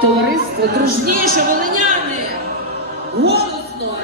Товариство дружніше, волиняни! Голосно!